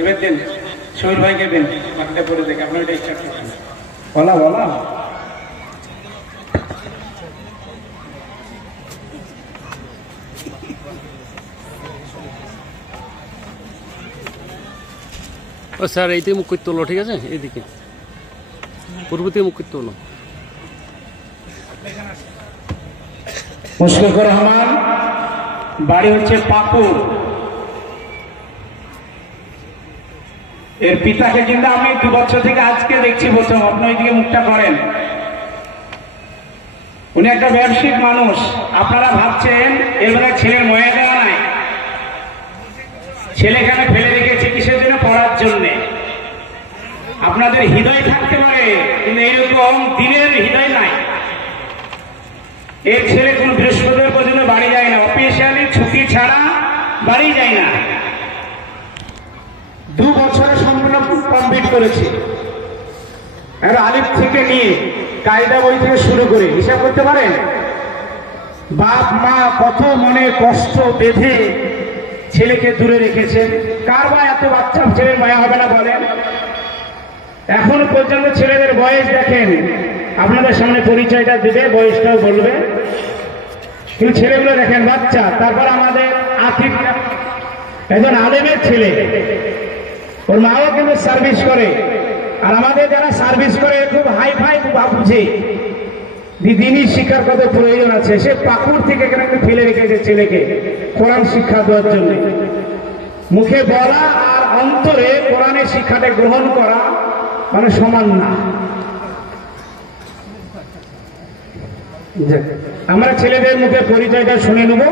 এবার দেন শহীদ ভাইকে দেন, বাকিটা পরে দেখে আপনার এটা স্টার্ট করছেন। বলা বলা ও স্যার এইতে মুখ করতে হলো, ঠিক আছে, এইদিকে পূর্ব থেকে মুখ করতে হলো। মুশফিকুর রহমান, বাড়ি হচ্ছে পাকুর। এর পিতাকে কিন্তু আমি 2 বছর থেকে আজকে দেখছি প্রথম। আপনি ওইদিকে মুখটা করেন। উনি একটা ব্যবসায়িক মানুষ। আপনারা ভাবছেন এবারে ছেলের ময়া দেওয়া নাই, ছেলে এখানে ফেলে রেখেছে কিসের জন্য? পড়ার জন্যে। আপনাদের হৃদয় থাকতে পারে, কিন্তু এইরকম দিনের হৃদয় নাই। এর ছেলে কোন বৃহস্পতিবার পর্যন্ত বাড়ি যায় না, অফিসিয়ালি ছুটি ছাড়া বাড়ি যায় না। 2 বছরে সম্পূর্ণ কমপ্লিট করেছে। আর আলিফ থেকে নিয়ে কায়দা বই থেকে শুরু করে হিসাব করতে পারেন। বাপ মা কত মনে কষ্ট বেঁধে ছেলেকে দূরে রেখেছে। কার বা এত বাচ্চা ছেলের মায়া হবে না বলেন? এখন পর্যন্ত ছেলেদের বয়স দেখেন, আপনাদের সামনে পরিচয়টা দিবে, বয়সটাও বলবে, কিন্তু ছেলেগুলো দেখেন বাচ্চা। তারপর আমাদের আতিফ একজন আলেমের ছেলে, ওর মাও কিন্তু সার্ভিস করে। আর আমাদের যারা সার্ভিস করে খুব হাই ফাই বুঝে দিনই শিক্ষার কত প্রয়োজন আছে। সে পাকুড় থেকে এখানে ফেলে রেখেছে ছেলেকে কোরআন শিক্ষা দেওয়ার জন্য। মুখে বলা আর অন্তরে কোরআনের শিক্ষাটা গ্রহণ করা মানে সমান না। আমরা ছেলেদের মুখে পরিচয়টা শুনে নেব,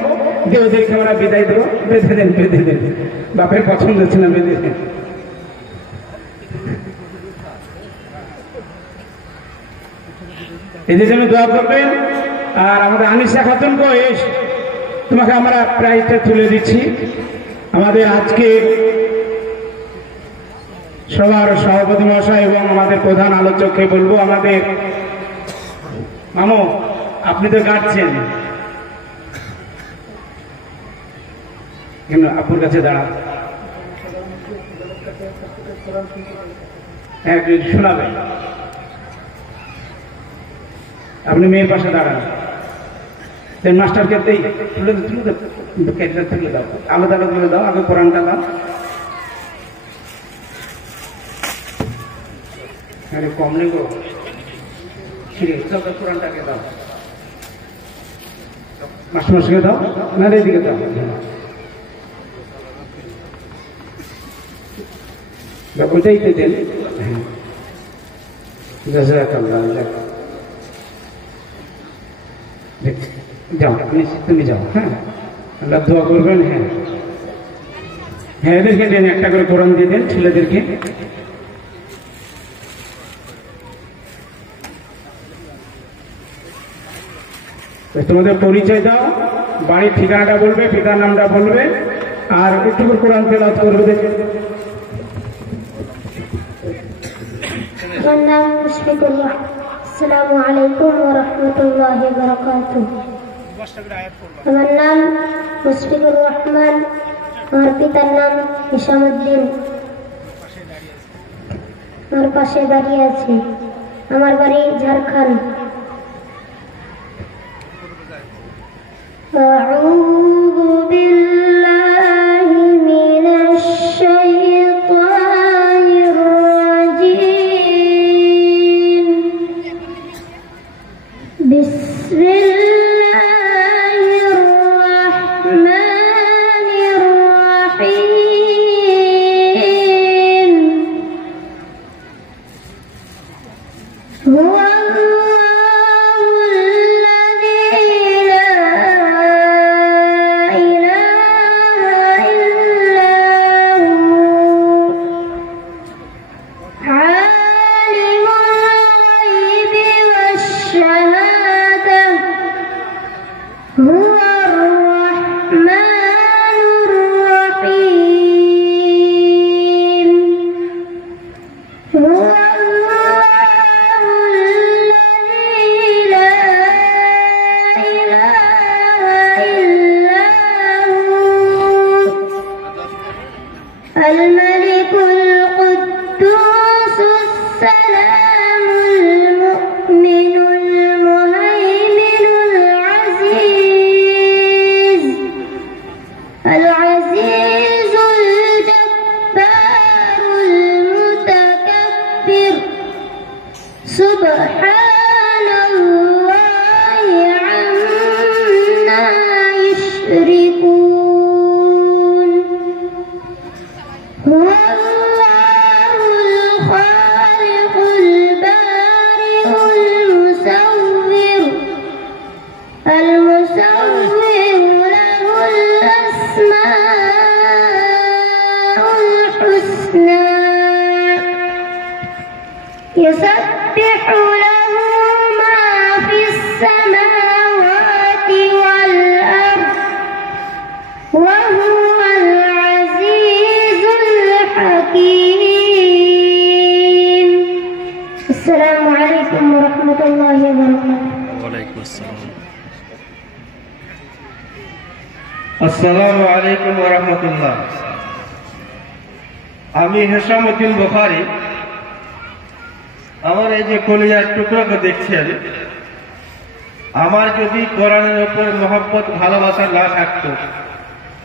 যে ওদেরকে আমরা বিদায় দেবো। বেঁধে দেন, বেঁধে দেন, বাপের পছন্দ ছিল না, বেঁধে দেন। এদের জন্য দোয়া করবেন। আর আমাদের আনিসা খাতুন বয়স, তোমাকে আমরা প্রাইজটা তুলে দিচ্ছি। আমাদের আজকে সবার সভাপতি মহাশয় এবং আমাদের প্রধান আলোচককে বলবো, আমাদের মামু আপনি তো গাচ্ছেন, কেন আপুর কাছে দাঁড়ান, হ্যাঁ শোনাবেন। আপনি মেয়ের পাশে দাঁড়ান, মাস্টারকে তুলে দাও, আলাদা আলাদা তুলে দাও, আগে কোরআনটা দাও। আরে কম নেই গো, কোরআনটাকে দাও, মাস্টারকে দাও, না এদিকে দাও। ওইটাই তো দেন। যাও তুমি যাও, হ্যাঁ আল্লাহ দোয়া করবেন। হ্যাঁ হ্যাঁ, এদেরকে দেন, একটা করে কোরআন দিয়ে দেন ছেলেদেরকে। তোমাদের পরিচয় দাও, বাড়ির ঠিকানাটা বলবে, পিতার নামটা বলবে, আর একটু করে কোরআন তেলাওয়াত করবে। আমার নাম মুশফিকুর রহমান। আসসালামু আলাইকুম ওয়া রাহমাতুল্লাহি ওয়া বারাকাতুহু। আমার নাম মুশফিকুর রহমান, আমার পিতার নাম হিশামউদ্দিন। আমার পাশে দাঁড়িয়ে আছে। আমার বাড়ি ঝাড়খণ্ড। আউযু বিল্লাহি মিনাশ শাইতানির রাজীম। বিসমিল্লাহির রাহমানির রাহিম। হুয়া السلام المؤمن المهيمن العزيز العزيز الجبار المتكبر سبحان الله عما يشركون هو الله الخالق البارئ المصور له الأسماء الحسنى يسبح له ما في السماوات والأرض وهو العزيز الحكيم السلام عليكم ورحمة الله وبركاته ওয়ালাইকুম আসসালাম। আসসালামু আলাইকুম ওয়া রাহমাতুল্লাহ। আমি হেসামউদ্দিন বুখারী। আমার এই যে কলিজার টুকরোকে দেখছেন, আমার যদি কোরআনের উপর মহব্বত ভালোবাসা না থাকতো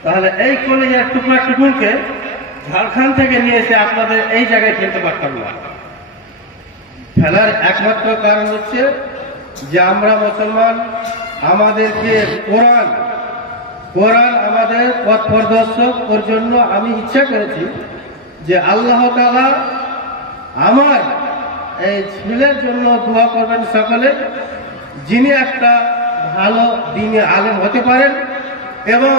তাহলে এই কলিজার টুকরোকে ঝাড়খণ্ড থেকে নিয়ে এসে আপনাদের এই জায়গায় ফেলতে পারতাম না। ফেলার একমাত্র কারণ হচ্ছে যে আমরা মুসলমান, আমাদেরকে কোরআন আমাদের পথ প্রদর্শক। ওর জন্য আমি ইচ্ছা করেছি যে আল্লাহ তাআলা আমার এই ছেলের জন্য দোয়া করবেন সকলে, যিনি একটা ভালো দ্বীনি আলেম হতে পারেন এবং